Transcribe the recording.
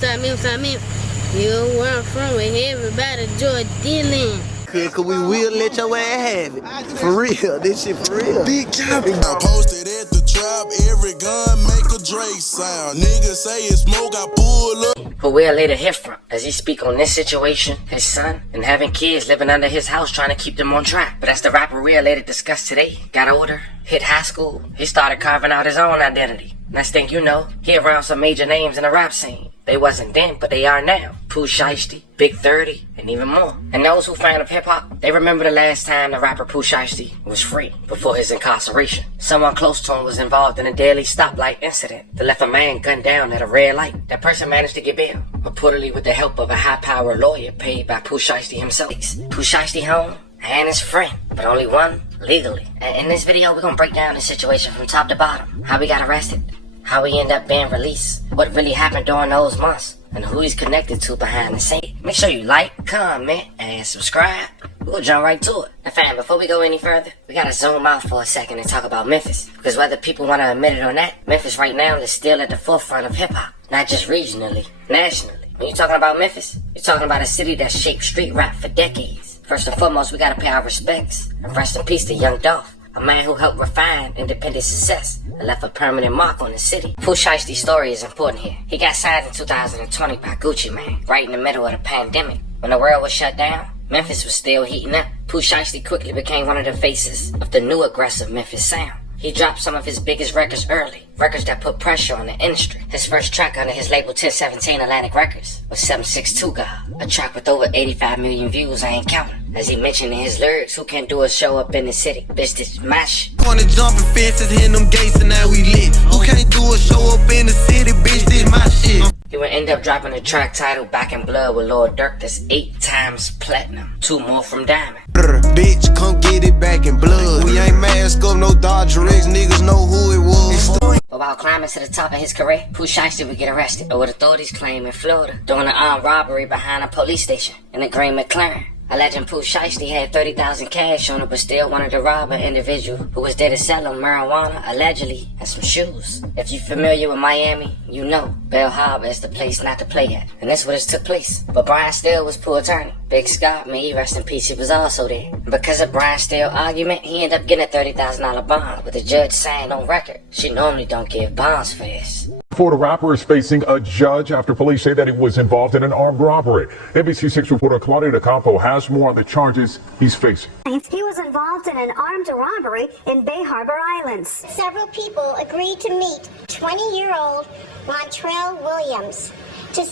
Me. You where I'm from with everybody joy dealing. Cause we will let your ass have it. For real, this shit for real. Big job. I posted at the trap, every gun make a Drake sound. Niggas say it's smoke, I pull up. Who we'll later hear from as he speak on this situation, his son, and having kids living under his house trying to keep them on track. But as the rapper we'll later discuss today, got older, hit high school, he started carving out his own identity. Next thing you know, he around some major names in the rap scene. They wasn't then, but they are now. Pooh, Shiesty, Big 30, and even more. And those who fan of hip-hop, they remember the last time the rapper Pooh Shiesty was free before his incarceration. Someone close to him was involved in a deadly stoplight incident that left a man gunned down at a red light. That person managed to get bail, reportedly with the help of a high-powered lawyer paid by Pooh Shiesty himself. Pooh Shiesty home and his friend, but only one legally. And in this video, we're gonna break down the situation from top to bottom. How he got arrested, how he ended up being released, what really happened during those months, and who he's connected to behind the scenes. Make sure you like, comment, and subscribe. We'll jump right to it. Now fam, before we go any further, we gotta zoom out for a second and talk about Memphis. Because whether people want to admit it or not, Memphis right now is still at the forefront of hip-hop. Not just regionally, nationally. When you're talking about Memphis, you're talking about a city that shaped street rap for decades. First and foremost, we gotta pay our respects and rest in peace to Young Dolph, a man who helped refine independent success and left a permanent mark on the city. Pooh Shiesty's story is important here. He got signed in 2020 by Gucci Mane, right in the middle of the pandemic. When the world was shut down, Memphis was still heating up. Pooh Shiesty quickly became one of the faces of the new aggressive Memphis sound. He dropped some of his biggest records early, records that put pressure on the industry. His first track under his label 1017 Atlantic Records was 762 God, a track with over 85 million views, I ain't counting. As he mentioned in his lyrics, who can't do a show up in the city? Bitch, this is my shit. Wanna jumping fences, hitting them gates, and now we lit. Who can't do a show up in the city? Bitch, this my shit. He would end up dropping a track titled Back in Blood with Lord Durk that's 8 times platinum, 2 more from Diamond. Bitch, come get it back in blood. We ain't mask up, no Dodger X, niggas know who it was. But while climbing to the top of his career, Pooh Shiesty would get arrested, or what authorities claim in Florida, during an armed robbery behind a police station in a green McLaren. Alleging Pooh Shiesty had 30,000 cash on it, but still wanted to rob an individual who was there to sell him marijuana, allegedly, and some shoes. If you're familiar with Miami, you know Bell Harbor is the place not to play at, and that's where this took place. But Brian Steele was Pooh's attorney. Big Scott, may he rest in peace, he was also there. And because of Brian Steele's argument, he ended up getting a $30,000 bond, with the judge saying on record, she normally don't give bonds for this. Florida rapper is facing a judge after police say that he was involved in an armed robbery. NBC6 reporter Claudia DeCampo has more on the charges he's facing. He was involved in an armed robbery in Bay Harbor Islands. Several people agreed to meet 20-year-old Montrell Williams to